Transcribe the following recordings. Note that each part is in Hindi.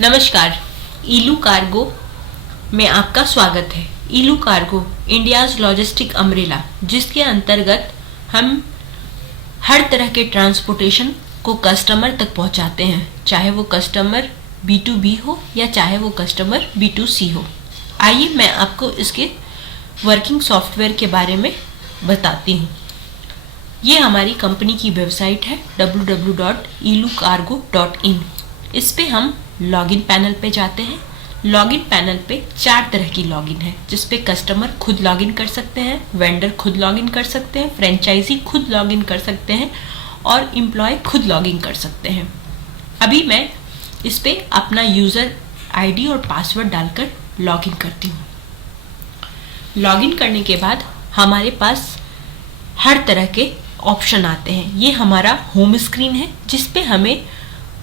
नमस्कार, ईलू कार्गो में आपका स्वागत है। ILU cargo India's logistic umbrella, जिसके अंतर्गत हम हर तरह के ट्रांसपोर्टेशन को कस्टमर तक पहुंचाते हैं, चाहे वो कस्टमर B2B हो या चाहे वो कस्टमर B2C हो। आइए मैं आपको इसके वर्किंग सॉफ्टवेयर के बारे में बताती हूँ। ये हमारी कंपनी की वेबसाइट है www.ilucargo.in। इस पे हम लॉगिन पैनल पे जाते हैं। लॉगिन पैनल पे 4 तरह की लॉगिन है, जिस पे कस्टमर खुद लॉगिन कर सकते हैं, वेंडर खुद लॉगिन कर सकते हैं, फ्रेंचाइजी खुद लॉगिन कर सकते हैं और एम्प्लॉय खुद लॉगिन कर सकते हैं। अभी मैं इस पे अपना यूज़र आईडी और पासवर्ड डालकर लॉगिन करती हूँ। लॉगिन करने के बाद हमारे पास हर तरह के ऑप्शन आते हैं। ये हमारा होम स्क्रीन है, जिस पे हमें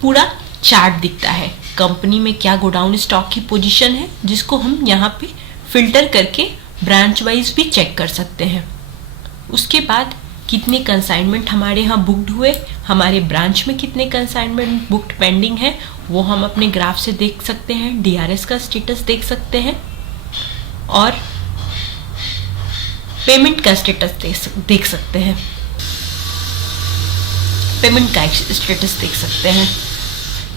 पूरा चार्ट दिखता है। कंपनी में क्या गोडाउन स्टॉक की पोजीशन है, जिसको हम यहाँ पे फिल्टर करके ब्रांच वाइज भी चेक कर सकते हैं। उसके बाद कितने कंसाइनमेंट हमारे यहाँ बुकड हुए, हमारे ब्रांच में कितने कंसाइनमेंट बुकड पेंडिंग है, वो हम अपने ग्राफ से देख सकते हैं। DRS का स्टेटस देख सकते हैं और पेमेंट का स्टेटस देख सकते हैं। पेमेंट का स्टेटस देख सकते हैं।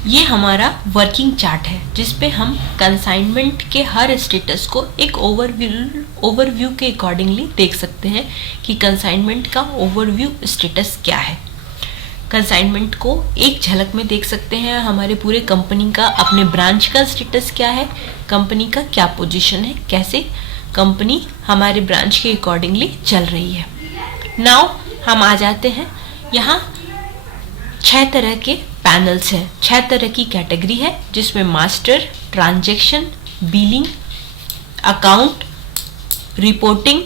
ये हमारा वर्किंग चार्ट है, जिस पे हम कंसाइनमेंट के हर स्टेटस को एक ओवरव्यू के अकॉर्डिंगली देख सकते हैं कि कंसाइनमेंट का ओवरव्यू स्टेटस क्या है। कंसाइनमेंट को एक झलक में देख सकते हैं। हमारे पूरे कंपनी का, अपने ब्रांच का स्टेटस क्या है, कंपनी का क्या पोजीशन है, कैसे कंपनी हमारे ब्रांच के अकॉर्डिंगली चल रही है। नाउ हम आ जाते हैं, यहाँ 6 तरह के पैनल्स हैं, 6 तरह की कैटेगरी है, जिसमें master, transaction, billing, account, reporting,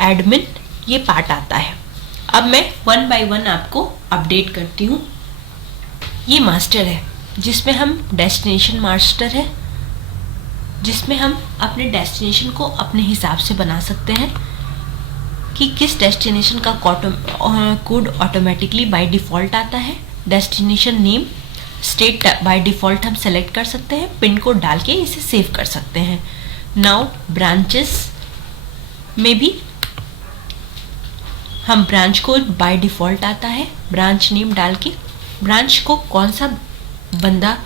admin ये पार्ट आता है। अब मैं 1 बाय 1 आपको अपडेट करती हूँ। ये मास्टर है, जिसमें हम डेस्टिनेशन मास्टर है, जिसमें हम अपने डेस्टिनेशन को अपने हिसाब से बना सकते हैं कि किस डेस्टिनेशन का कोड ऑटोमेटिकली बाय डिफ़ॉल्ट आता है। Destination name, state by default हम सेलेक्ट कर सकते हैं, पिन कोड डाल के इसे सेव कर सकते हैं। नाउ ब्रांचेस में भी हम ब्रांच कोड बाय डिफ़ॉल्ट आता है, ब्रांच नेम डाल के ब्रांच को कौन सा बंदा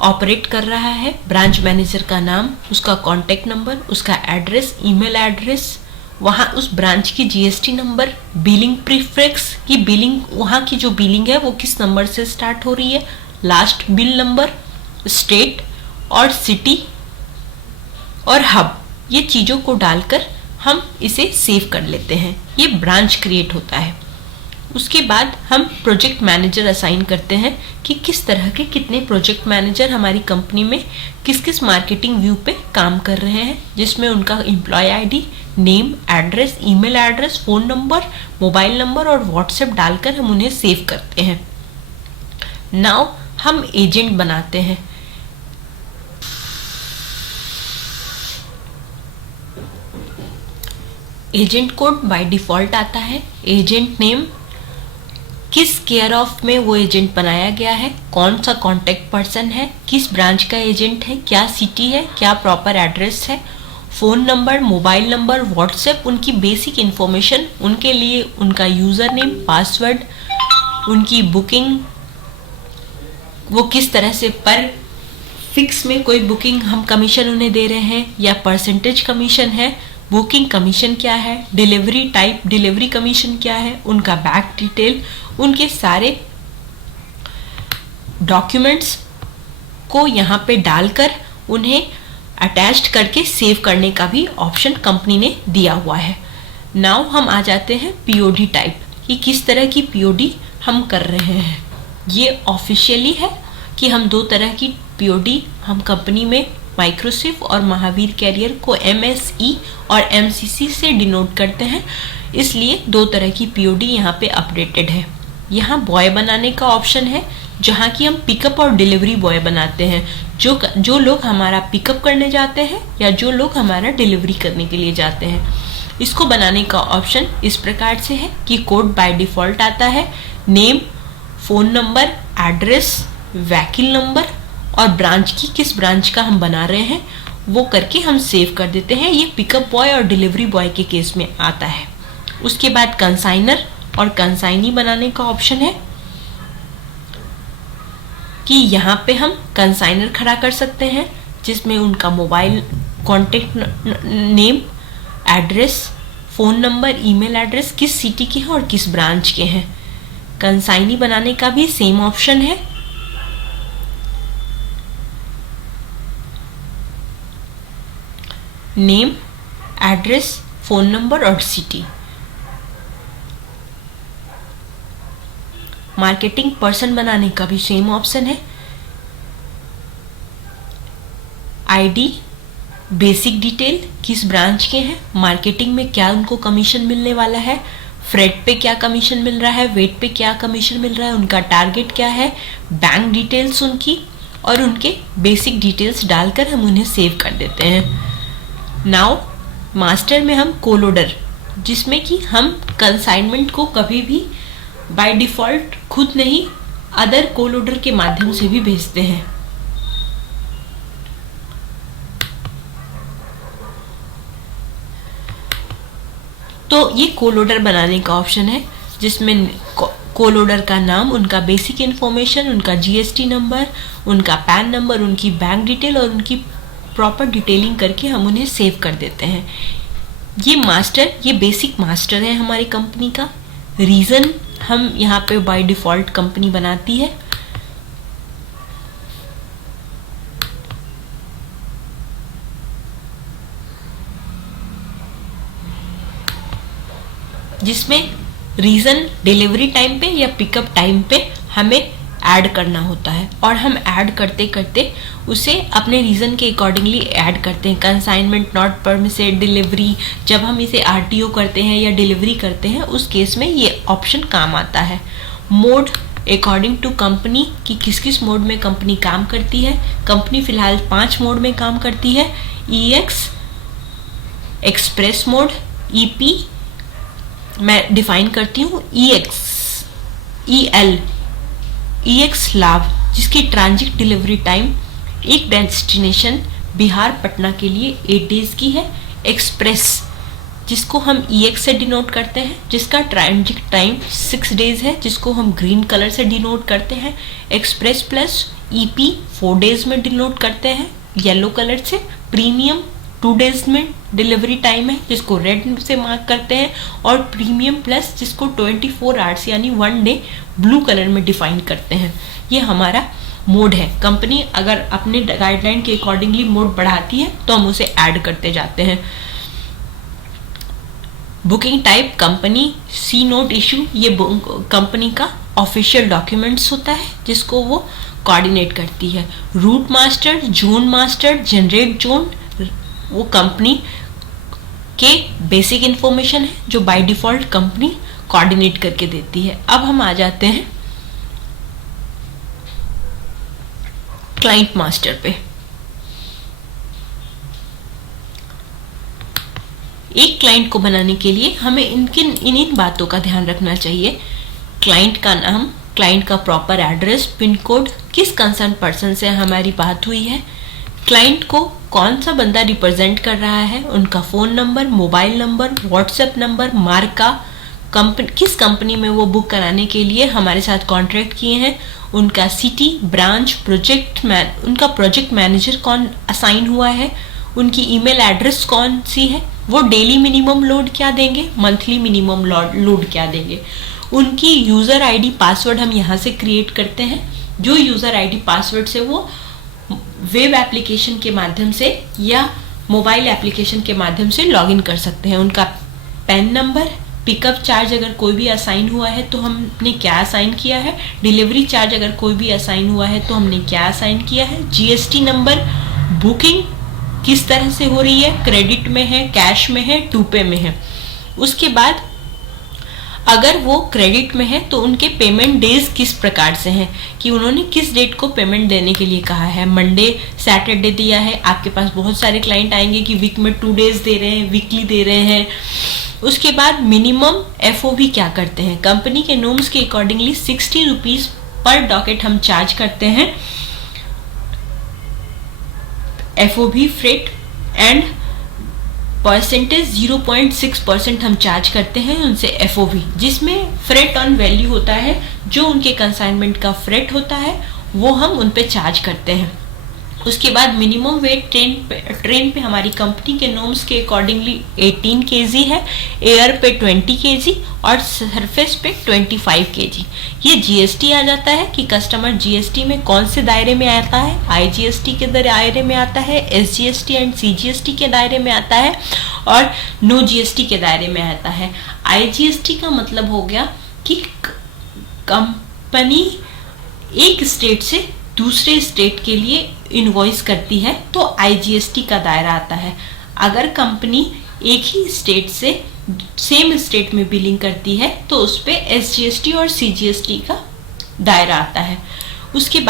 ऑपरेट कर रहा है, ब्रांच मैनेजर का नाम, उसका कॉन्टैक्ट नंबर, उसका एड्रेस, ईमेल एड्रेस, वहाँ उस ब्रांच की GST नंबर, बिलिंग प्रीफिक्स की बिलिंग, वहाँ की जो बिलिंग है वो किस नंबर से स्टार्ट हो रही है, लास्ट बिल नंबर, स्टेट और सिटी और हब, ये चीज़ों को डालकर हम इसे सेव कर लेते हैं। ये ब्रांच क्रिएट होता है। उसके बाद हम प्रोजेक्ट मैनेजर असाइन करते हैं कि किस तरह के कितने प्रोजेक्ट मैनेजर हमारी कंपनी में किस किस मार्केटिंग व्यू पे काम कर रहे हैं, जिसमें उनका employ ID, name, address, email address, phone number, mobile number और व्हाट्सएप डालकर हम उन्हें सेव करते हैं। नाउ हम एजेंट बनाते हैं। एजेंट कोड बाय डिफ़ॉल्ट आता है। एजेंट नेम, किस केयर ऑफ में वो एजेंट बनाया गया है, कौन सा कॉन्टैक्ट पर्सन है, किस ब्रांच का एजेंट है, क्या सिटी है, क्या प्रॉपर एड्रेस है, phone number, mobile number, WhatsApp, उनकी बेसिक इन्फॉर्मेशन, उनके लिए उनका यूज़र नेम, पासवर्ड, उनकी बुकिंग, वो किस तरह से पर फिक्स में कोई बुकिंग हम कमीशन उन्हें दे रहे हैं या परसेंटेज कमीशन है, बुकिंग कमीशन क्या है, डिलीवरी टाइप, डिलीवरी कमीशन क्या है, उनका बैंक डिटेल, उनके सारे डॉक्यूमेंट्स को यहाँ पे डालकर उन्हें अटैच्ड करके सेव करने का भी ऑप्शन कंपनी ने दिया हुआ है। नाउ हम आ जाते हैं POD टाइप, कि किस तरह की POD हम कर रहे हैं। ये ऑफिशियली है कि हम 2 तरह की POD हम कंपनी में माइक्रोसिफ और महावीर कैरियर को MSE और MCC से डिनोट करते हैं, इसलिए 2 तरह की POD यहाँ पे अपडेटेड है। यहाँ बॉय बनाने का ऑप्शन है, जहाँ की हम पिकअप और डिलीवरी बॉय बनाते हैं। जो लोग हमारा पिकअप करने जाते हैं या जो लोग हमारा डिलीवरी करने के लिए जाते हैं, इसको बनाने का ऑप्शन इस प्रकार से है कि कोड बाय डिफ़ॉल्ट आता है, name, phone number, address, vehicle number और ब्रांच की, किस ब्रांच का हम बना रहे हैं वो करके हम सेव कर देते हैं। ये पिकअप बॉय और डिलीवरी बॉय के केस में आता है। उसके बाद कंसाइनर और कंसाइनी बनाने का ऑप्शन है कि यहाँ पे हम कंसाइनर खड़ा कर सकते हैं जिसमें उनका mobile contact name, address, phone number, email address किस सिटी के हैं और किस ब्रांच के हैं। कंसाइनी बनाने का भी सेम ऑप्शन है। नेम, एड्रेस, फ़ोन नंबर और सिटी। मार्केटिंग पर्सन बनाने का भी सेम ऑप्शन है। आईडी, बेसिक डिटेल, किस ब्रांच के हैं, मार्केटिंग में क्या उनको कमीशन मिलने वाला है, फ्रेट पे क्या कमीशन मिल रहा है, वेट पे क्या कमीशन मिल रहा है, उनका टारगेट क्या है, बैंक डिटेल्स उनकी और उनके बेसिक डिटेल्स डालकर हम उन्हें सेव कर देते हैं। नाउ मास्टर में हम कोलोडर, जिसमें कि हम कंसाइनमेंट को कभी भी बाय डिफॉल्ट खुद नहीं अदर कोलोडर के माध्यम से भी भेजते हैं। तो ये कोलोडर बनाने का ऑप्शन है जिसमें कोलोडर का नाम, उनका बेसिक इन्फॉर्मेशन, उनका जीएसटी नंबर, उनका पैन नंबर, उनकी बैंक डिटेल और उनकी प्रॉपर डिटेलिंग करके हम उन्हें सेव कर देते हैं। ये मास्टर, ये बेसिक मास्टर है हमारी कंपनी का। रीज़न हम यहाँ पे बाय डिफ़ॉल्ट कंपनी बनाती है। जिसमें रीज़न डिलीवरी टाइम पे या पिकअप टाइम पे हमें ऐड करना होता है और हम ऐड करते करते उसे अपने रीज़न के अकॉर्डिंगली ऐड करते हैं। कंसाइनमेंट नॉट परमिटेड डिलीवरी, जब हम इसे आरटीओ करते हैं या डिलीवरी करते हैं उस केस में ये ऑप्शन काम आता है। मोड अकॉर्डिंग टू कंपनी कि किस किस मोड में कंपनी काम करती है। कंपनी फ़िलहाल 5 मोड में काम करती है। EX, एक्सप्रेस मोड, EP मैं डिफाइन करती हूँ, EX लाभ, जिसकी ट्रांजिट डिलीवरी टाइम एक डेस्टिनेशन बिहार पटना के लिए 8 डेज की है। एक्सप्रेस, जिसको हम EX से डिनोट करते हैं, जिसका ट्रांजिट टाइम 6 डेज है, जिसको हम ग्रीन कलर से डिनोट करते हैं। एक्सप्रेस प्लस EP 4 डेज में डिनोट करते हैं येलो कलर से। प्रीमियम 2 डेज में डिलीवरी टाइम है, जिसको रेड से मार्क करते हैं। और प्रीमियम प्लस, जिसको 24 आवर्स यानी 1 डे ब्लू कलर में डिफाइन करते हैं। ये हमारा मोड है। कंपनी अगर अपने गाइडलाइन के अकॉर्डिंगली मोड बढ़ाती है तो हम उसे ऐड करते जाते हैं। Booking type company, C note issue, ये कंपनी का ऑफिशियल डॉक्यूमेंट्स होता है जिसको वो कोऑर्डिनेट करती है। Route master, zone master, generate zone, वो कंपनी के बेसिक इंफॉर्मेशन है जो बाय डिफॉल्ट कंपनी कोऑर्डिनेट करके देती है। अब हम आ जाते हैं क्लाइंट मास्टर पे। एक क्लाइंट को बनाने के लिए हमें इन बातों का ध्यान रखना चाहिए। क्लाइंट का नाम, क्लाइंट का प्रॉपर एड्रेस, पिन कोड, किस कंसर्न पर्सन से हमारी बात हुई है, क्लाइंट को कौन सा बंदा रिप्रेजेंट कर रहा है, उनका phone number, mobile number, WhatsApp number, मार्का, किस कंपनी में वो बुक कराने के लिए हमारे साथ कॉन्ट्रैक्ट किए हैं, उनका सिटी, ब्रांच, उनका प्रोजेक्ट मैनेजर कौन असाइन हुआ है, उनकी ईमेल एड्रेस कौन सी है, वो डेली मिनिमम लोड क्या देंगे, मंथली मिनिमम लोड क्या देंगे, उनकी यूज़र आईडी पासवर्ड हम यहाँ से क्रिएट करते हैं। जो यूज़र आईडी पासवर्ड से वो वेब एप्लीकेशन के माध्यम से या मोबाइल एप्लीकेशन के माध्यम से लॉगिन कर सकते हैं। उनका पैन नंबर, पिकअप चार्ज अगर कोई भी असाइन हुआ है तो हमने क्या असाइन किया है, डिलीवरी चार्ज अगर कोई भी असाइन हुआ है तो हमने क्या असाइन किया है, जीएसटी नंबर, बुकिंग किस तरह से हो रही है, क्रेडिट में है, कैश में है, टू पे में है। उसके बाद अगर वो क्रेडिट में है तो उनके पेमेंट डेज किस प्रकार से हैं कि उन्होंने किस डेट को पेमेंट देने के लिए कहा है। मंडे, सैटरडे दिया है, आपके पास बहुत सारे क्लाइंट आएंगे कि वीक में 2 डेज दे रहे हैं, वीकली दे रहे हैं। उसके बाद मिनिमम FOB क्या करते हैं, कंपनी के नॉर्म्स के अकॉर्डिंगली 60 रुपीज़ पर डॉकेट हम चार्ज करते हैं। FOB फ्रेट एंड परसेंटेज 0.6% हम चार्ज करते हैं उनसे FOB, जिसमें फ्रेट ऑन वैल्यू होता है, जो उनके कंसाइनमेंट का फ्रेट होता है वो हम उन पे चार्ज करते हैं। उसके बाद मिनिमम वेट ट्रेन पे हमारी कंपनी के नॉर्म्स के अकॉर्डिंगली 18 kg है, एयर पे 20 kg और सरफेस पे 25 kg। ये GST आ जाता है कि कस्टमर GST में कौन से दायरे में आता है, IGST के दायरे में आता है, SGST एंड CGST के दायरे में आता है और नो GST के दायरे में आता है। IGST का मतलब हो गया कि कंपनी एक स्टेट से दूसरे स्टेट के लिए इनवॉइस करती है तो IGST का दायरा आता है। अगर कंपनी एक ही स्टेट से सेम स्टेट में बिलिंग करती है तो उस पे SGST और CGST का दायरा आता है। उसके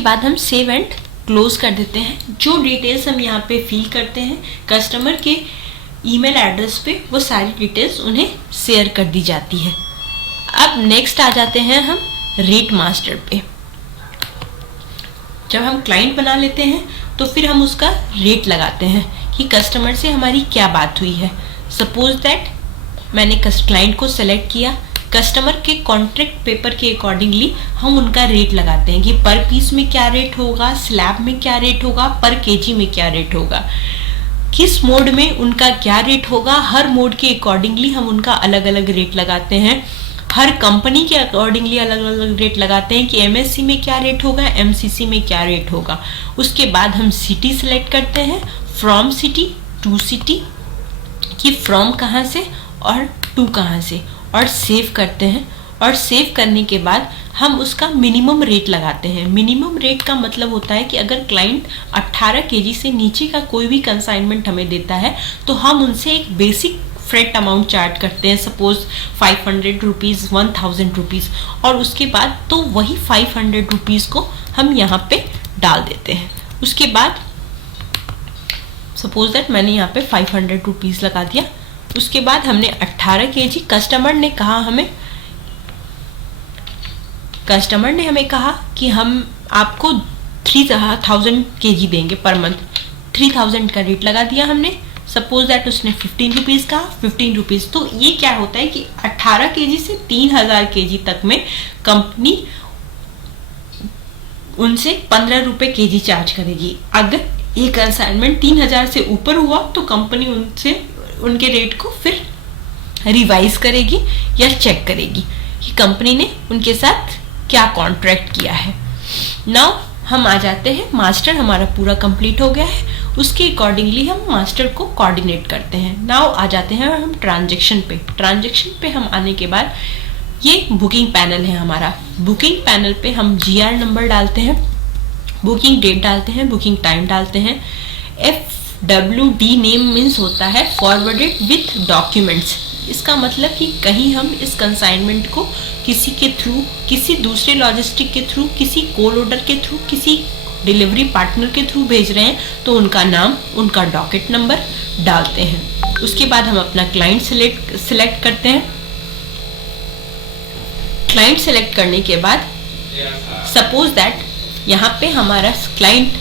बाद हम सेव एंड क्लोज कर देते हैं। जो डिटेल्स हम यहाँ पे फिल करते हैं कस्टमर के ईमेल एड्रेस पे, वो सारी डिटेल्स उन्हें शेयर कर दी जाती है। अब नेक्स्ट आ जाते हैं हम रेट मास्टर पे। जब हम क्लाइंट बना लेते हैं तो फिर हम उसका रेट लगाते हैं कि कस्टमर से हमारी क्या बात हुई है। सपोज दैट मैंने क्लाइंट को सेलेक्ट किया, कस्टमर के कॉन्ट्रैक्ट पेपर के अकॉर्डिंगली हम उनका रेट लगाते हैं कि पर पीस में क्या रेट होगा, स्लैब में क्या रेट होगा, पर केजी में क्या रेट होगा, किस मोड में उनका क्या रेट होगा। हर मोड के अकॉर्डिंगली हम उनका अलग अलग रेट लगाते हैं। हर कंपनी के अकॉर्डिंगली अलग अलग रेट लगाते हैं कि MSC में क्या रेट होगा, MCC में क्या रेट होगा। उसके बाद हम सिटी सेलेक्ट करते हैं, फ्रॉम सिटी टू सिटी, कि फ्रॉम कहाँ से और टू कहाँ से, और सेव करते हैं। और सेव करने के बाद हम उसका मिनिमम रेट लगाते हैं। मिनिमम रेट का मतलब होता है कि अगर क्लाइंट 18 kg से नीचे का कोई भी कंसाइनमेंट हमें देता है तो हम उनसे एक बेसिक फ्रेट अमाउंट चार्ज करते हैं, सपोज 500 रुपीज़, 1000 रुपीज़, और उसके बाद तो वही 500 रुपीज़ को हम यहाँ पे डाल देते हैं। उसके बाद सपोज दैट मैंने यहाँ पे 500 रुपीज़ लगा दिया। उसके बाद हमने 18 kg, कस्टमर ने हमें कहा कि हम आपको 3000 kg देंगे पर मंथ। 3000 का रेट लगा दिया हमने। सपोज दैट उसने 15 रुपीज़ कहा, 15 रुपीज़। तो ये क्या होता है कि 18 kg से 3000 kg तक में कंपनी उनसे 15 रुपये kg चार्ज करेगी। अगर ये कंसाइनमेंट 3000 से ऊपर हुआ तो कंपनी उनसे उनके रेट को फिर रिवाइज करेगी या चेक करेगी कि कंपनी ने उनके साथ क्या कॉन्ट्रैक्ट किया है। नाउ हम आ जाते हैं, मास्टर हमारा पूरा कंप्लीट हो गया है, उसके अकॉर्डिंगली हम मास्टर को कोऑर्डिनेट करते हैं। नाउ आ जाते हैं हम ट्रांजैक्शन पे। ट्रांजैक्शन पे हम आने के बाद ये बुकिंग पैनल है हमारा। बुकिंग पैनल पे हम GR नंबर डालते हैं, बुकिंग डेट डालते हैं, बुकिंग टाइम डालते हैं। FWD नेम मीन्स होता है फॉरवर्डेड विथ डॉक्यूमेंट्स। इसका मतलब कि कहीं हम इस कंसाइनमेंट को किसी के थ्रू, किसी दूसरे लॉजिस्टिक के थ्रू, किसी कोलोडर के थ्रू, किसी डिलीवरी पार्टनर के थ्रू भेज रहे हैं तो उनका नाम, उनका डॉकेट नंबर डालते हैं। उसके बाद हम अपना क्लाइंट सिलेक्ट करते हैं। क्लाइंट सेलेक्ट करने के बाद सपोज दैट यहाँ पे हमारा क्लाइंट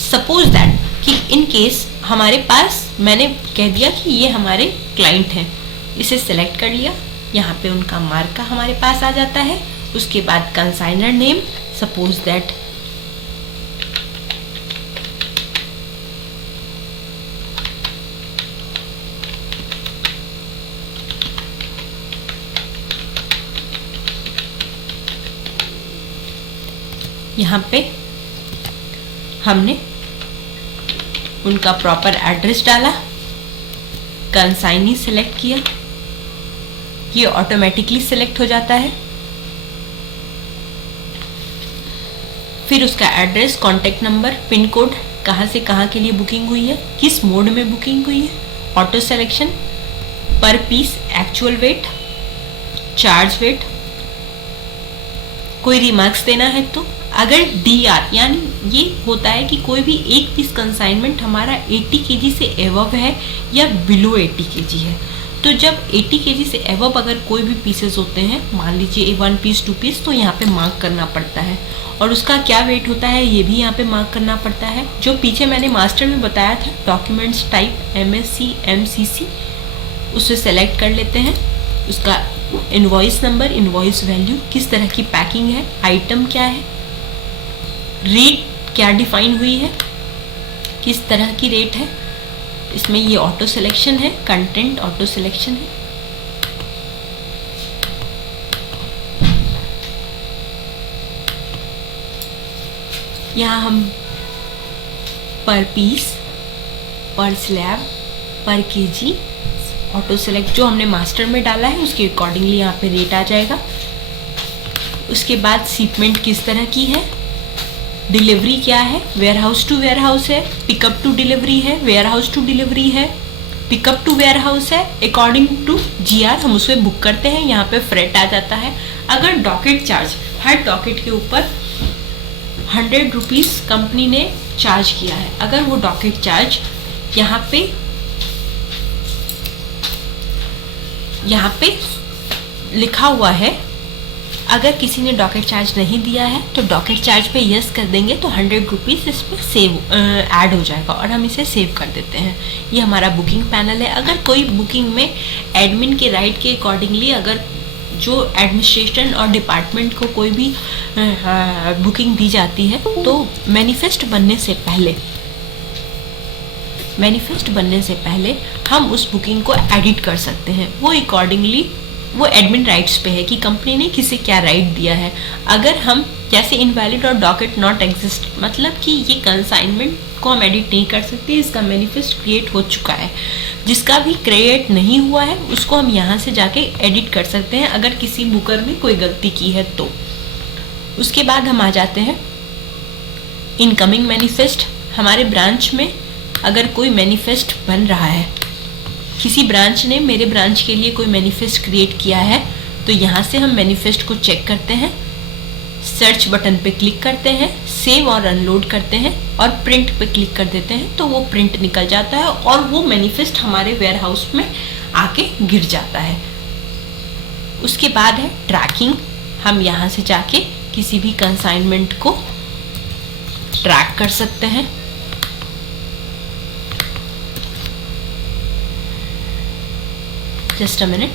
सपोज दैट कि इन केस हमारे पास, मैंने कह दिया कि ये हमारे क्लाइंट हैं, इसे सेलेक्ट कर लिया, यहाँ पे उनका मार्का हमारे पास आ जाता है। उसके बाद कंसाइनर नेम, सपोज दैट यहाँ पे हमने उनका प्रॉपर एड्रेस डाला, कंसाइनी सेलेक्ट किया, ये ऑटोमेटिकली सेलेक्ट हो जाता है। फिर उसका address, contact number, pin code, कहाँ से कहाँ के लिए बुकिंग हुई है, किस मोड में बुकिंग हुई है, auto selection, per piece, actual weight, charge weight, कोई रिमार्क्स देना है तो अगर DR यानी ये होता है कि कोई भी एक पीस कंसाइनमेंट हमारा 80 kg से एवव है या बिलो 80 kg है, तो जब 80 kg से एवव अगर कोई भी पीसेस होते हैं, मान लीजिए 1 पीस 2 पीस, तो यहाँ पे मार्क करना पड़ता है और उसका क्या वेट होता है ये भी यहाँ पे मार्क करना पड़ता है। जो पीछे मैंने मास्टर में बताया था डॉक्यूमेंट्स टाइप MSC MCC, उसे सेलेक्ट कर लेते हैं। उसका इनवॉइस नंबर, इनवॉइस वैल्यू, किस तरह की पैकिंग है, आइटम क्या है, रेट क्या डिफाइन हुई है, किस तरह की रेट है, इसमें ये ऑटो सिलेक्शन है, कंटेंट ऑटो सिलेक्शन है। यहाँ हम पर पीस, पर स्लैब, पर केजी ऑटो सेलेक्ट जो हमने मास्टर में डाला है उसके अकॉर्डिंगली यहाँ पे रेट आ जाएगा। उसके बाद शिपमेंट किस तरह की है, डिलीवरी क्या है, warehouse to warehouse है, पिकअप टू डिलीवरी है, वेयर हाउस टू डिलीवरी है, पिकअप टू वेयर हाउस है, अकॉर्डिंग टू GR हम उसमें बुक करते हैं। यहाँ पे फ्रेट आ जाता है। अगर डॉकेट चार्ज, हर डॉकेट के ऊपर 100 रुपीज़ कंपनी ने चार्ज किया है, अगर वो डॉकेट चार्ज यहाँ पे लिखा हुआ है, अगर किसी ने डॉकेट चार्ज नहीं दिया है तो डॉकेट चार्ज पे यस कर देंगे तो 100 रुपीज़ इस पर सेव ऐड हो जाएगा और हम इसे सेव कर देते हैं। ये हमारा बुकिंग पैनल है। अगर कोई बुकिंग में एडमिन के राइट के अकॉर्डिंगली अगर जो एडमिनिस्ट्रेशन और डिपार्टमेंट को कोई भी बुकिंग दी जाती है तो मैनिफेस्ट बनने से पहले हम उस बुकिंग को एडिट कर सकते हैं। वो अकॉर्डिंगली वो एडमिन राइट्स पे है कि कंपनी ने किसे क्या राइट दिया है। अगर हम जैसे इनवैलिड और डॉकेट नॉट एग्जिस्ट, मतलब कि ये कंसाइनमेंट को हम एडिट नहीं कर सकते, इसका मैनिफेस्ट क्रिएट हो चुका है। जिसका भी क्रिएट नहीं हुआ है उसको हम यहाँ से जाके एडिट कर सकते हैं अगर किसी बुकर ने कोई गलती की है तो। उसके बाद हम आ जाते हैं इनकमिंग मैनिफेस्ट। हमारे ब्रांच में अगर कोई मैनिफेस्ट बन रहा है, किसी ब्रांच ने मेरे ब्रांच के लिए कोई मैनिफेस्ट क्रिएट किया है, तो यहाँ से हम मैनिफेस्ट को चेक करते हैं, सर्च बटन पे क्लिक करते हैं, सेव और अनलोड करते हैं और प्रिंट पे क्लिक कर देते हैं तो वो प्रिंट निकल जाता है और वो मैनिफेस्ट हमारे वेयर हाउस में आके गिर जाता है। उसके बाद है ट्रैकिंग। हम यहाँ से जाके किसी भी कंसाइनमेंट को ट्रैक कर सकते हैं। Just a minute.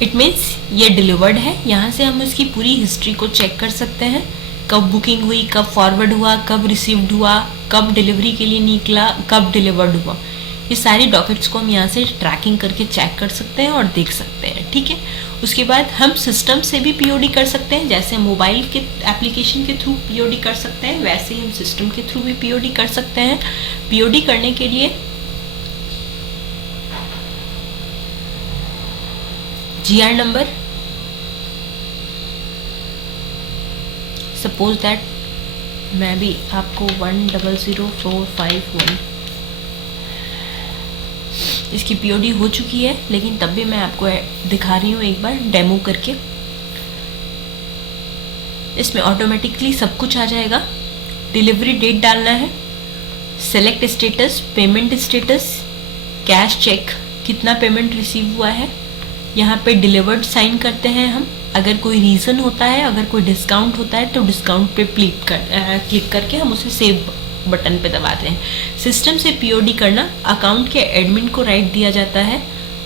It means ये डिलीवर्ड है। यहाँ से हम उसकी पूरी हिस्ट्री को चेक कर सकते हैं, कब बुकिंग हुई, कब फॉरवर्ड हुआ, कब रिसीव्ड हुआ, कब डिलीवरी के लिए निकला, कब डिलीवर्ड हुआ। ये सारी डॉकेट्स को हम यहाँ से ट्रैकिंग करके चेक कर सकते हैं और देख सकते हैं। ठीक है। उसके बाद हम सिस्टम से भी POD कर सकते हैं। जैसे मोबाइल के एप्लीकेशन के थ्रू POD कर सकते हैं, वैसे ही हम सिस्टम के थ्रू भी POD कर सकते हैं। POD करने के लिए GR नंबर, सपोज दैट मैं भी आपको 100451 इसकी POD हो चुकी है, लेकिन तब भी मैं आपको दिखा रही हूँ एक बार डेमो करके। इसमें ऑटोमेटिकली सब कुछ आ जाएगा। डिलीवरी डेट डालना है, select status, payment status, cash cheque, कितना पेमेंट रिसीव हुआ है। यहाँ पे डिलीवर्ड साइन करते हैं हम। अगर कोई रीज़न होता है, अगर कोई डिस्काउंट होता है तो डिस्काउंट पे क्लिक करके हम उसे सेव बटन पे दबाते हैं। सिस्टम से POD करना अकाउंट के एडमिन को राइट दिया जाता है,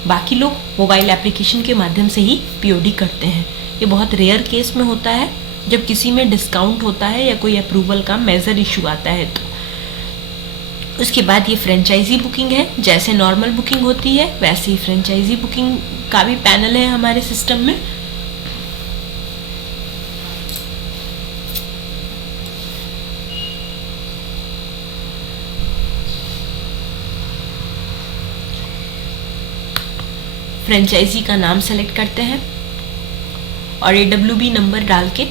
बाकी लोग मोबाइल एप्लीकेशन के माध्यम से ही POD करते हैं। ये बहुत रेयर केस में होता है जब किसी में डिस्काउंट होता है या कोई अप्रूवल का मेजर इशू आता है तो। उसके बाद ये फ्रेंचाइजी बुकिंग है। जैसे नॉर्मल बुकिंग होती है वैसे ही फ्रेंचाइजी बुकिंग का भी पैनल है हमारे सिस्टम में। फ्रेंचाइजी का नाम सेलेक्ट करते हैं और AWB नंबर डाल के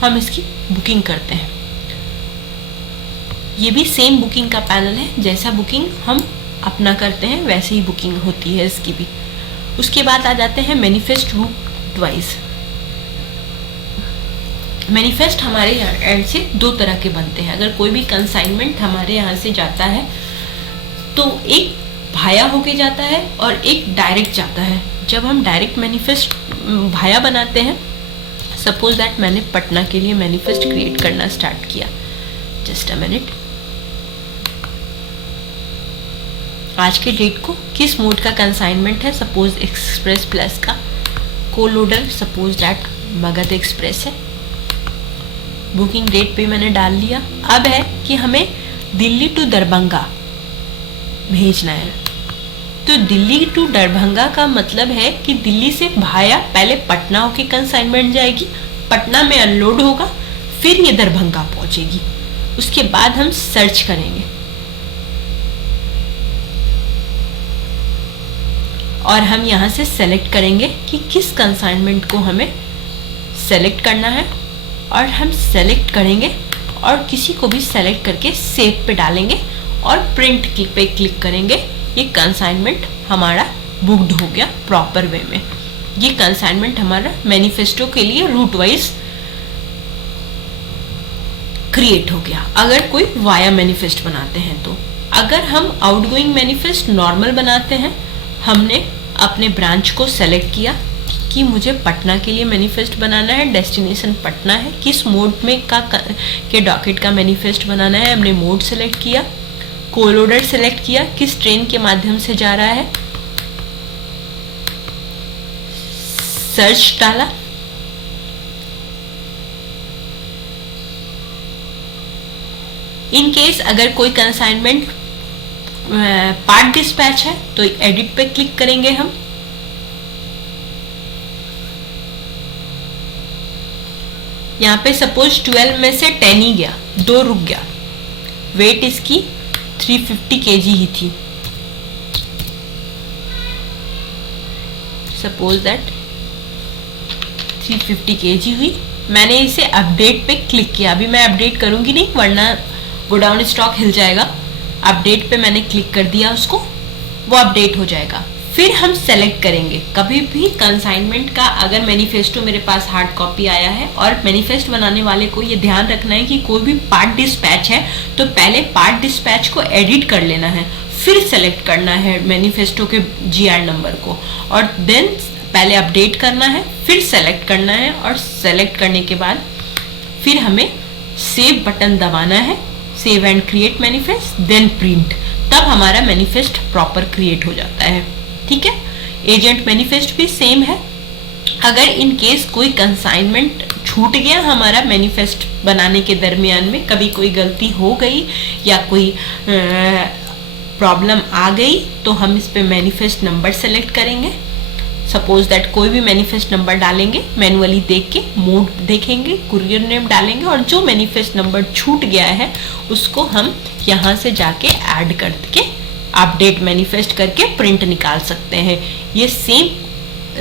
हम इसकी बुकिंग करते हैं। ये भी सेम बुकिंग का पैनल है, जैसा बुकिंग हम अपना करते हैं वैसे ही बुकिंग होती है इसकी भी। उसके बाद आ जाते हैं मैनिफेस्ट रूट वाइज। मैनिफेस्ट हमारे एंड से दो तरह के बनते हैं। अगर कोई भी कंसाइनमेंट हमारे यहाँ से जाता है तो एक भाया होके जाता है और एक डायरेक्ट जाता है। जब हम डायरेक्ट मैनिफेस्ट भाया बनाते हैं, सपोज दैट मैंने पटना के लिए मैनिफेस्ट क्रिएट करना स्टार्ट किया, जस्ट अ मिनट। आज के डेट को किस मोड का कंसाइनमेंट है, सपोज एक्सप्रेस प्लस का, कोलोडर सपोज दैट मगध एक्सप्रेस है। बुकिंग डेट पे मैंने डाल लिया। अब है कि हमें दिल्ली टू दरभंगा भेजना है। तो दिल्ली टू दरभंगा का मतलब है कि दिल्ली से भाया पहले पटना होके कंसाइनमेंट जाएगी, पटना में अनलोड होगा, फिर ये दरभंगा पहुंचेगी। उसके बाद हम सर्च करेंगे और हम यहाँ से सेलेक्ट करेंगे कि किस कंसाइनमेंट को हमें सेलेक्ट करना है, और हम सेलेक्ट करेंगे और किसी को भी सेलेक्ट करके सेव पे डालेंगे और प्रिंट पे क्लिक करेंगे। ये कंसाइनमेंट हमारा बुक्ड हो गया प्रॉपर वे में। ये कंसाइनमेंट हमारा मैनिफेस्टो के लिए रूट वाइज क्रिएट हो गया। अगर कोई वाया मैनिफेस्ट बनाते हैं तो, अगर हम आउटगोइंग मैनिफेस्ट नॉर्मल बनाते हैं, हमने अपने ब्रांच को सेलेक्ट किया कि मुझे पटना के लिए मैनिफेस्ट बनाना है, डेस्टिनेशन पटना है, किस मोड में के डॉकेट का मैनिफेस्ट बनाना है, हमने मोड सेलेक्ट किया, कोलोडर सेलेक्ट किया, किस ट्रेन के माध्यम से जा रहा है, सर्च डाला, इन केस अगर कोई कंसाइनमेंट पार्ट डिस्पैच है तो एडिट पे क्लिक करेंगे हम। यहाँ पे सपोज 12 में से 10 ही गया, 2 रुक गया। वेट इसकी 350 kg ही थी, सपोज दैट 350 kg हुई। मैंने इसे अपडेट पे क्लिक किया। अभी मैं अपडेट करूंगी नहीं वरना गोडाउन स्टॉक हिल जाएगा। अपडेट पे मैंने क्लिक कर दिया उसको, वो अपडेट हो जाएगा। फिर हम सेलेक्ट करेंगे। कभी भी कंसाइनमेंट का अगर मैनिफेस्टो मेरे पास हार्ड कॉपी आया है, और मैनिफेस्ट बनाने वाले को ये ध्यान रखना है कि कोई भी पार्ट डिस्पैच है तो पहले पार्ट डिस्पैच को एडिट कर लेना है, फिर सेलेक्ट करना है मैनिफेस्टो के GR नंबर को, और देन पहले अपडेट करना है, फिर सेलेक्ट करना है, और सेलेक्ट करने के बाद फिर हमें सेव बटन दबाना है, save and create manifest, then print. तब हमारा मैनिफेस्ट प्रॉपर क्रिएट हो जाता है। ठीक है। एजेंट मैनिफेस्ट भी सेम है। अगर इन केस कोई कंसाइनमेंट छूट गया हमारा मैनिफेस्ट बनाने के दरमियान में, कभी कोई गलती हो गई या कोई प्रॉब्लम आ गई, तो हम इस पे मैनिफेस्ट नंबर सेलेक्ट करेंगे। सपोज दैट कोई भी मैनिफेस्ट नंबर डालेंगे, मैनुअली देख के मोड देखेंगे, कुरियर नेम डालेंगे, और जो मैनिफेस्ट नंबर छूट गया है उसको हम यहाँ से जाके ऐड करके अपडेट मैनिफेस्ट करके प्रिंट निकाल सकते हैं। ये सेम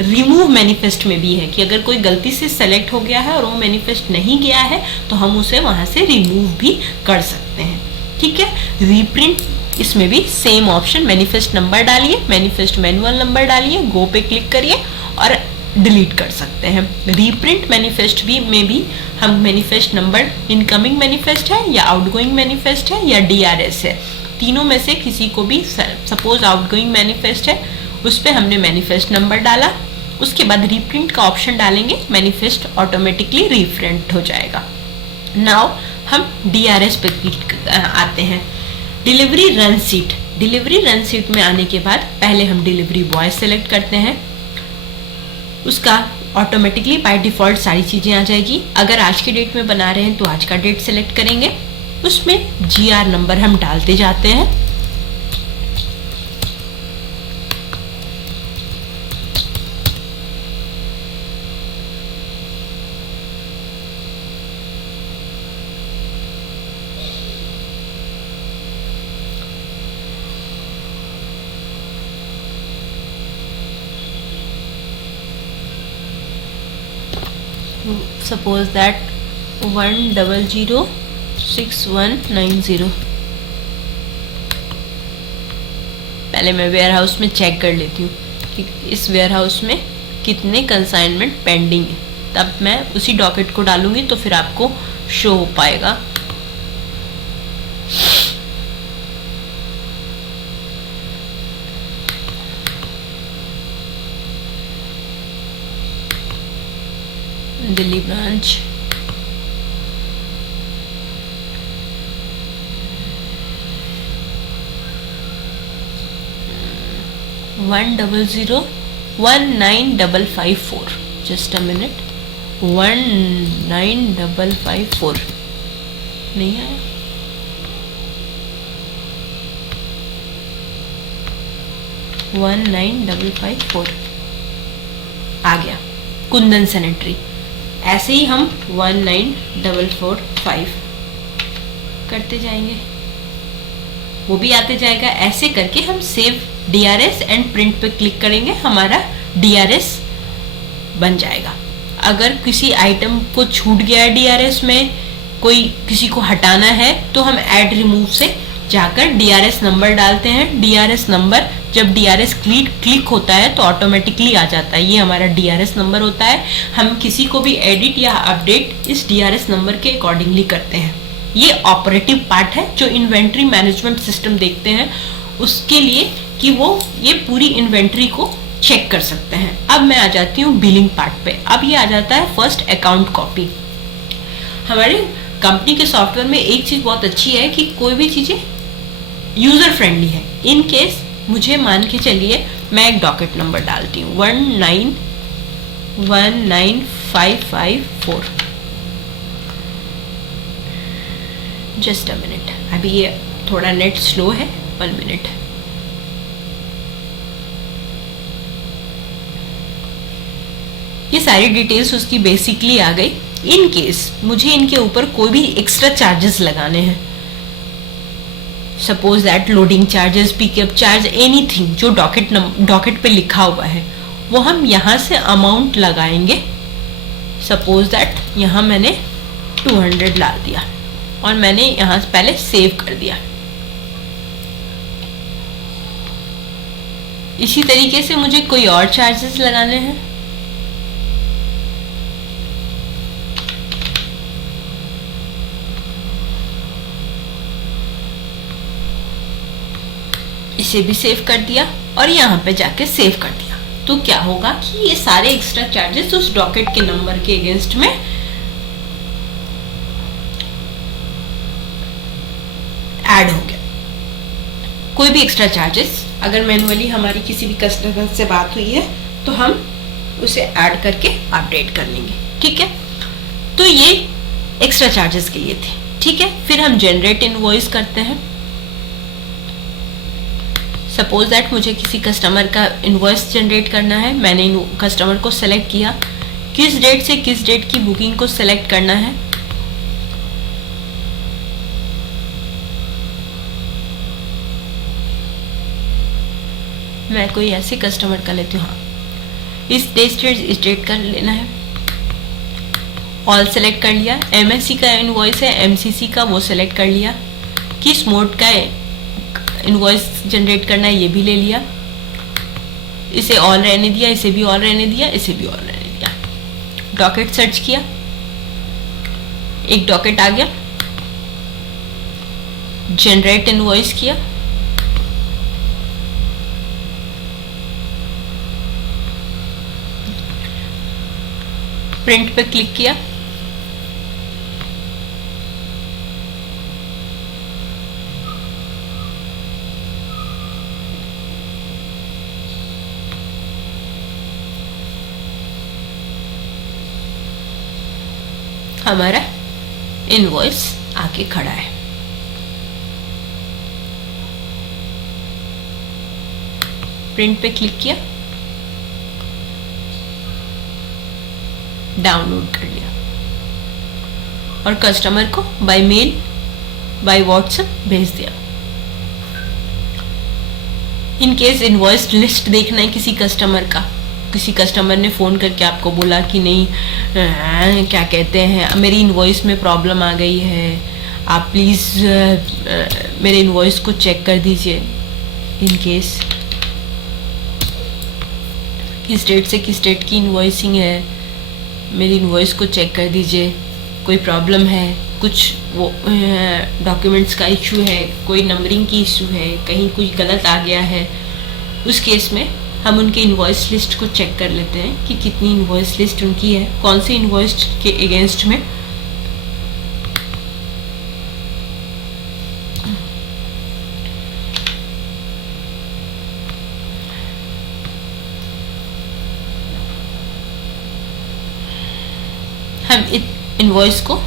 रिमूव मैनिफेस्ट में भी है कि अगर कोई गलती से सेलेक्ट हो गया है और वो मैनिफेस्ट नहीं गया है तो हम उसे वहाँ से रिमूव भी कर सकते हैं। ठीक है। रीप्रिंट, इसमें भी सेम ऑप्शन, मैनिफेस्ट नंबर डालिए, मैनिफेस्ट मैनुअल नंबर डालिए, गो पे क्लिक करिए और डिलीट कर सकते हैं। रीप्रिंट मैनिफेस्ट भी में भी हम मैनिफेस्ट नंबर इनकमिंग मैनिफेस्ट है या आउटगोइंग मैनिफेस्ट है या DRS है, तीनों में से किसी को भी, सपोज आउटगोइंग मैनिफेस्ट है, उस पर हमने मैनिफेस्ट नंबर डाला, उसके बाद रीप्रिंट का ऑप्शन डालेंगे, मैनिफेस्ट ऑटोमेटिकली रीप्रिंट हो जाएगा। नाउ हम DRS पे आते हैं। Delivery run seat. Delivery run seat में आने के बाद पहले हम डिलीवरी बॉय सेलेक्ट करते हैं, उसका ऑटोमेटिकली बाय डिफॉल्ट सारी चीज़ें आ जाएगी। अगर आज के डेट में बना रहे हैं तो आज का डेट सेलेक्ट करेंगे, उसमें GR नंबर हम डालते जाते हैं। Suppose that 1006190। पहले मैं वेयर हाउस में चेक कर लेती हूँ कि इस वेयर हाउस में कितने कंसाइनमेंट पेंडिंग है, तब मैं उसी डॉकेट को डालूंगी तो फिर आपको शो हो पाएगा। Delhi branch, one 19554। Just a minute, 19554 नहीं आया। वन 19554 आ गया, कुंदन सैनिटरी। ऐसे ही हम 19445 करते जाएंगे, वो भी आते जाएगा। ऐसे करके हम सेव DRS एंड प्रिंट पे क्लिक करेंगे, हमारा DRS बन जाएगा। अगर किसी आइटम को छूट गया है DRS में, कोई किसी को हटाना है, तो हम ऐड रिमूव से जाकर DRS नंबर डालते हैं। DRS नंबर जब DRS क्लिक होता है तो ऑटोमेटिकली आ जाता है, ये हमारा DRS नंबर होता है। हम किसी को भी एडिट या अपडेट इस DRS नंबर के अकॉर्डिंगली करते हैं। ये ऑपरेटिव पार्ट है जो इन्वेंट्री मैनेजमेंट सिस्टम देखते हैं उसके लिए, कि वो ये पूरी इन्वेंट्री को चेक कर सकते हैं। अब मैं आ जाती हूँ बिलिंग पार्ट पे। अब ये आ जाता है फर्स्ट अकाउंट कॉपी। हमारे कंपनी के सॉफ्टवेयर में एक चीज बहुत अच्छी है कि कोई भी चीजें यूजर फ्रेंडली है। इन केस मुझे मान के चलिए मैं एक डॉकेट नंबर डालती हूँ 1919554। जस्ट अ मिनट, अभी ये थोड़ा नेट स्लो है, 1 मिनट। ये सारी डिटेल्स उसकी बेसिकली आ गई। इन केस मुझे इनके ऊपर कोई भी एक्स्ट्रा चार्जेस लगाने हैं, suppose that loading charges, pickup charge, anything जो डॉकेट पे लिखा हुआ है, वो हम यहाँ से अमाउंट लगाएंगे। सपोज दैट यहाँ मैंने 200 डाल दिया और मैंने यहाँ से पहले सेव कर दिया। इसी तरीके से मुझे कोई और चार्जेस लगाने हैं। इसे भी सेव कर दिया और यहाँ पे जाके सेव कर दिया। तो क्या होगा कि ये सारे एक्स्ट्रा चार्जेस उस डॉकेट के नंबर के अगेंस्ट में ऐड हो गया। कोई भी एक्स्ट्रा चार्जेस अगर मैनुअली हमारी किसी भी कस्टमर से बात हुई है तो हम उसे ऐड करके अपडेट कर लेंगे। ठीक है, तो ये एक्स्ट्रा चार्जेस के लिए थे। ठीक है, फिर हम जनरेट इनवॉइस करते हैं। सपोज दैट मुझे किसी कस्टमर का इनवॉइस जनरेट करना है। मैंने कस्टमर को सेलेक्ट किया, किस डेट से किस डेट की बुकिंग को सेलेक्ट करना है। मैं कोई ऐसे कस्टमर का लेती हूँ, हाँ इस डेट से इस डेट का लेना है। ऑल सेलेक्ट कर लिया। MSC का इनवॉइस है, MCC का वो सेलेक्ट कर लिया। किस मोड का इनवॉइस जनरेट करना है ये भी ले लिया। इसे ऑल रहने दिया, इसे भी ऑल रहने दिया, इसे भी ऑल रहने दिया। डॉकेट सर्च किया, एक डॉकेट आ गया। जनरेट इनवॉइस किया, प्रिंट पे क्लिक किया, हमारा इनवॉइस आके खड़ा है। प्रिंट पे क्लिक किया, डाउनलोड कर लिया और कस्टमर को बाय मेल बाय व्हाट्सएप भेज दिया। इन केस इनवॉइस लिस्ट देखना है किसी कस्टमर का किसी कस्टमर ने फ़ोन करके आपको बोला कि नहीं क्या कहते हैं मेरी इनवॉइस में प्रॉब्लम आ गई है, आप प्लीज़ मेरे इनवॉइस को चेक कर दीजिए। इन केस किस डेट से किस डेट की इनवॉइसिंग है, मेरी इनवॉइस को चेक कर दीजिए, कोई प्रॉब्लम है, कुछ वो डॉक्यूमेंट्स का इशू है, कोई नंबरिंग की इशू है, कहीं कुछ गलत आ गया है। उस केस में हम उनके इनवॉइस लिस्ट को चेक कर लेते हैं कि कितनी इनवॉइस लिस्ट उनकी है, कौन से इनवॉइस के अगेंस्ट में हम इनवॉइस को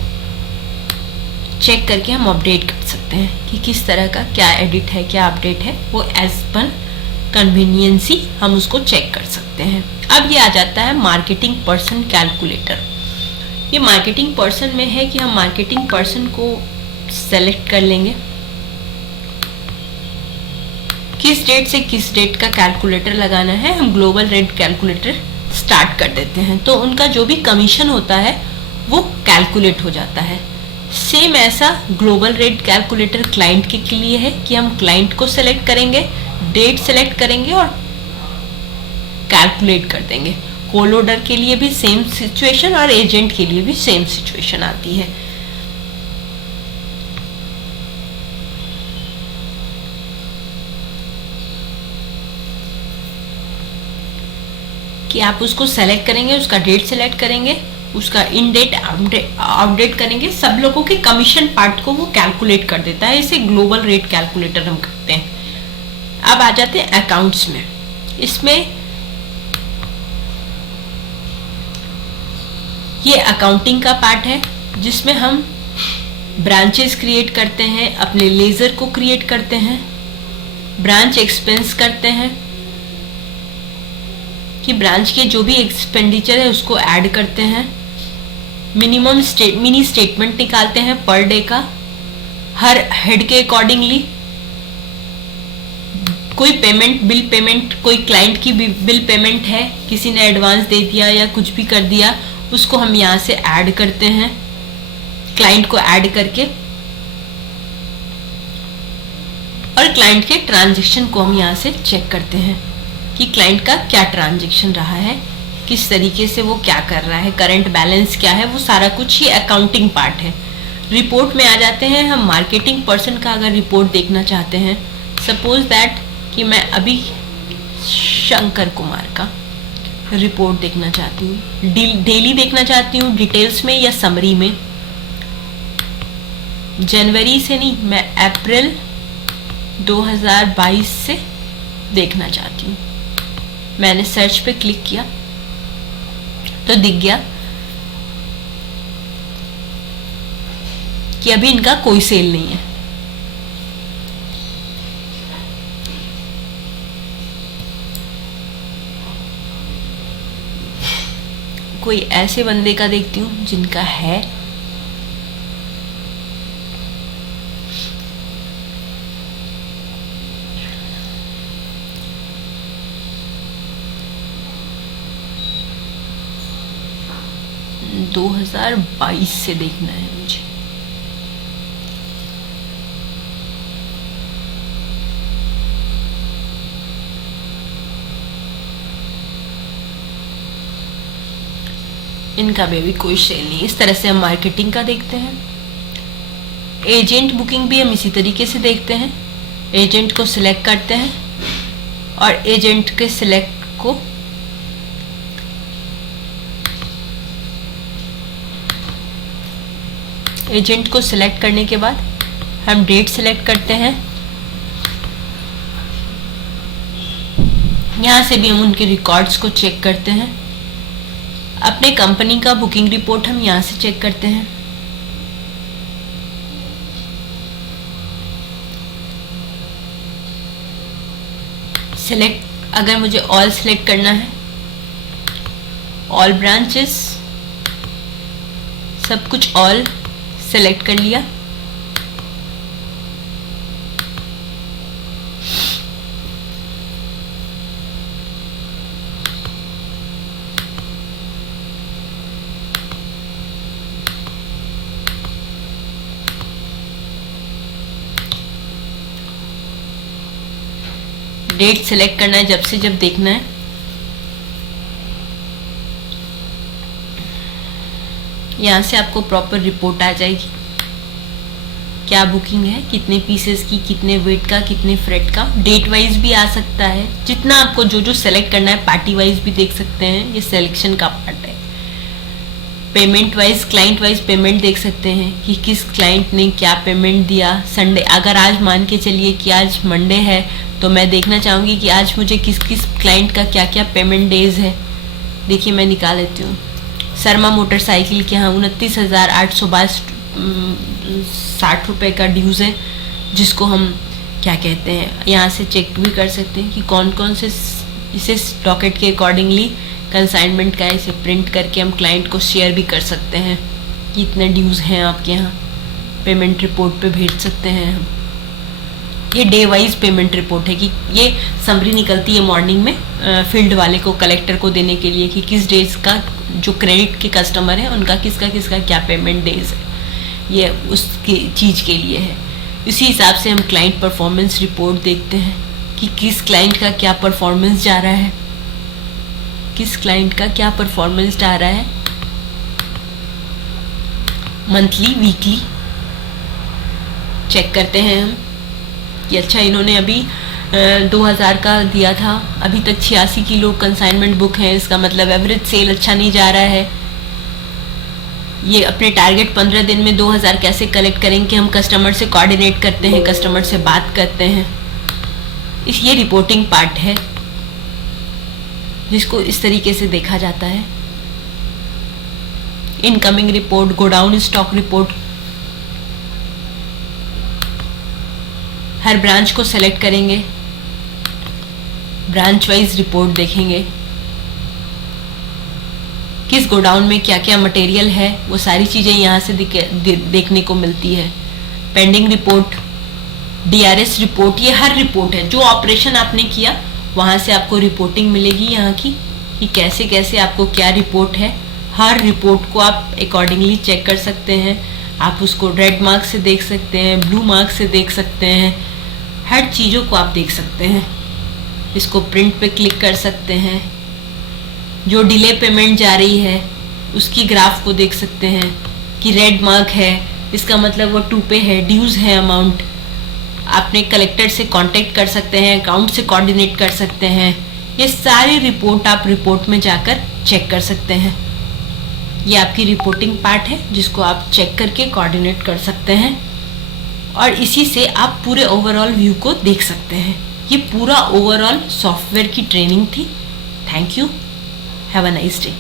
चेक करके हम अपडेट कर सकते हैं कि किस तरह का क्या एडिट है, क्या अपडेट है, वो एज पर कन्वीनियंसी हम उसको चेक कर सकते हैं। अब ये आ जाता है मार्केटिंग पर्सन कैलकुलेटर। ये मार्केटिंग पर्सन में है कि हम मार्केटिंग पर्सन को सेलेक्ट कर लेंगे, किस डेट से किस डेट का कैलकुलेटर लगाना है। हम ग्लोबल रेट कैलकुलेटर स्टार्ट कर देते हैं तो उनका जो भी कमीशन होता है वो कैलकुलेट हो जाता है। सेम ऐसा ग्लोबल रेट कैलकुलेटर क्लाइंट के लिए है कि हम क्लाइंट को सेलेक्ट करेंगे, डेट सेलेक्ट करेंगे और कैलकुलेट कर देंगे। कोलोडर के लिए भी सेम सिचुएशन और एजेंट के लिए भी सेम सिचुएशन आती है। कि आप उसको सेलेक्ट करेंगे, उसका डेट सेलेक्ट करेंगे, उसका इन डेट अपडेट करेंगे, सब लोगों के कमीशन पार्ट को वो कैलकुलेट कर देता है। इसे ग्लोबल रेट कैलकुलेटर हम करते हैं। अब आ जाते हैं अकाउंट्स में। इसमें ये अकाउंटिंग का पार्ट है जिसमें हम ब्रांचेस क्रिएट करते हैं, अपने लेजर को क्रिएट करते हैं, ब्रांच एक्सपेंस करते हैं कि ब्रांच के जो भी एक्सपेंडिचर है उसको ऐड करते हैं, मिनी स्टेटमेंट निकालते हैं पर डे का हर हेड के अकॉर्डिंगली। कोई पेमेंट, बिल पेमेंट, कोई क्लाइंट की बिल पेमेंट है, किसी ने एडवांस दे दिया या कुछ भी कर दिया, उसको हम यहाँ से ऐड करते हैं, क्लाइंट को ऐड करके, और क्लाइंट के ट्रांजैक्शन को हम यहाँ से चेक करते हैं कि क्लाइंट का क्या ट्रांजैक्शन रहा है, किस तरीके से वो क्या कर रहा है, करंट बैलेंस क्या है, वो सारा कुछ ही अकाउंटिंग पार्ट है। रिपोर्ट में आ जाते हैं हम। मार्केटिंग पर्सन का अगर रिपोर्ट देखना चाहते हैं, सपोज दैट कि मैं अभी शंकर कुमार का रिपोर्ट देखना चाहती हूँ, डेली देखना चाहती हूँ, डिटेल्स में या समरी में, जनवरी से नहीं, मैं अप्रैल 2022 से देखना चाहती हूँ। मैंने सर्च पे क्लिक किया तो दिख गया कि अभी इनका कोई सेल नहीं है। कोई ऐसे बंदे का देखती हूँ जिनका है, दो 2022 से देखना है मुझे। इनका भी अभी कोई सेल नहीं। इस तरह से हम मार्केटिंग का देखते हैं। एजेंट बुकिंग भी हम इसी तरीके से देखते हैं। एजेंट को सिलेक्ट करते हैं और एजेंट के सिलेक्ट को एजेंट को सिलेक्ट करने के बाद हम डेट सिलेक्ट करते हैं। यहाँ से भी हम उनके रिकॉर्ड्स को चेक करते हैं। अपने कंपनी का बुकिंग रिपोर्ट हम यहाँ से चेक करते हैं। सिलेक्ट, अगर मुझे ऑल सिलेक्ट करना है, ऑल ब्रांचेस, सब कुछ ऑल सेलेक्ट कर लिया। डेट सेलेक्ट करना है जब से जब देखना है। यहाँ से आपको प्रॉपर रिपोर्ट आ जाएगी, क्या बुकिंग है, कितने पीसेस की, कितने वेट का, कितने फ्रेट का। डेट वाइज भी आ सकता है, जितना आपको जो जो सेलेक्ट करना है। पार्टी वाइज भी देख सकते हैं, ये सिलेक्शन का पार्ट है। Payment wise, client wise payment देख सकते हैं कि किस क्लाइंट ने क्या पेमेंट दिया। संडे, अगर आज मान के चलिए कि आज मंडे है, तो मैं देखना चाहूँगी कि आज मुझे किस किस क्लाइंट का क्या क्या पेमेंट डेज है। देखिए मैं निकाल लेती हूँ। शर्मा मोटरसाइकिल के यहाँ 29,860 रुपये का ड्यूज़ है, जिसको हम क्या कहते हैं, यहाँ से चेक भी कर सकते हैं कि कौन कौन से इसे डॉकेट के अकॉर्डिंगली कंसाइनमेंट का है। इसे प्रिंट करके हम क्लाइंट को शेयर भी कर सकते हैं कि इतने ड्यूज़ हैं आपके यहाँ, पेमेंट रिपोर्ट पे भेज सकते हैं हम। ये डे वाइज पेमेंट रिपोर्ट है कि ये समरी निकलती है मॉर्निंग में फील्ड वाले को, कलेक्टर को देने के लिए कि किस डेज का जो क्रेडिट के कस्टमर है उनका किसका किसका क्या पेमेंट डेज है, ये उसकी चीज़ के लिए है। इसी हिसाब से हम क्लाइंट परफॉर्मेंस रिपोर्ट देखते हैं कि किस क्लाइंट का क्या परफॉर्मेंस जा रहा है, किस क्लाइंट का क्या परफॉर्मेंस जा रहा है, मंथली वीकली चेक करते हैं हम कि अच्छा इन्होंने अभी 2000 का दिया था, अभी तक 86 किलो कंसाइनमेंट बुक है, इसका मतलब एवरेज सेल अच्छा नहीं जा रहा है। ये अपने टारगेट 15 दिन में 2000 कैसे कलेक्ट करेंगे, हम कस्टमर से कोऑर्डिनेट करते हैं, कस्टमर से बात करते हैं। ये रिपोर्टिंग पार्ट है जिसको इस तरीके से देखा जाता है। Incoming report, godown stock report, हर ब्रांच को सेलेक्ट करेंगे, ब्रांच वाइज रिपोर्ट देखेंगे, किस गोडाउन में क्या क्या मटेरियल है, वो सारी चीज़ें यहाँ से देखने को मिलती है। पेंडिंग रिपोर्ट, डीआरएस रिपोर्ट, ये हर रिपोर्ट है जो ऑपरेशन आपने किया वहाँ से आपको रिपोर्टिंग मिलेगी यहाँ की कि कैसे कैसे आपको क्या रिपोर्ट है। हर रिपोर्ट को आप अकॉर्डिंगली चेक कर सकते हैं। आप उसको रेड मार्क से देख सकते हैं, ब्लू मार्क से देख सकते हैं, हर चीज़ों को आप देख सकते हैं। इसको प्रिंट पे क्लिक कर सकते हैं। जो डिले पेमेंट जा रही है उसकी ग्राफ को देख सकते हैं कि रेड मार्क है, इसका मतलब वो 2 पे है, ड्यूज़ है अमाउंट। आपने कलेक्टर से कांटेक्ट कर सकते हैं, अकाउंट से कोऑर्डिनेट कर सकते हैं। ये सारी रिपोर्ट आप रिपोर्ट में जाकर चेक कर सकते हैं। ये आपकी रिपोर्टिंग पार्ट है जिसको आप चेक करके कोऑर्डिनेट कर सकते हैं और इसी से आप पूरे ओवरऑल व्यू को देख सकते हैं। ये पूरा ओवरऑल सॉफ्टवेयर की ट्रेनिंग थी। Thank you, have a nice day.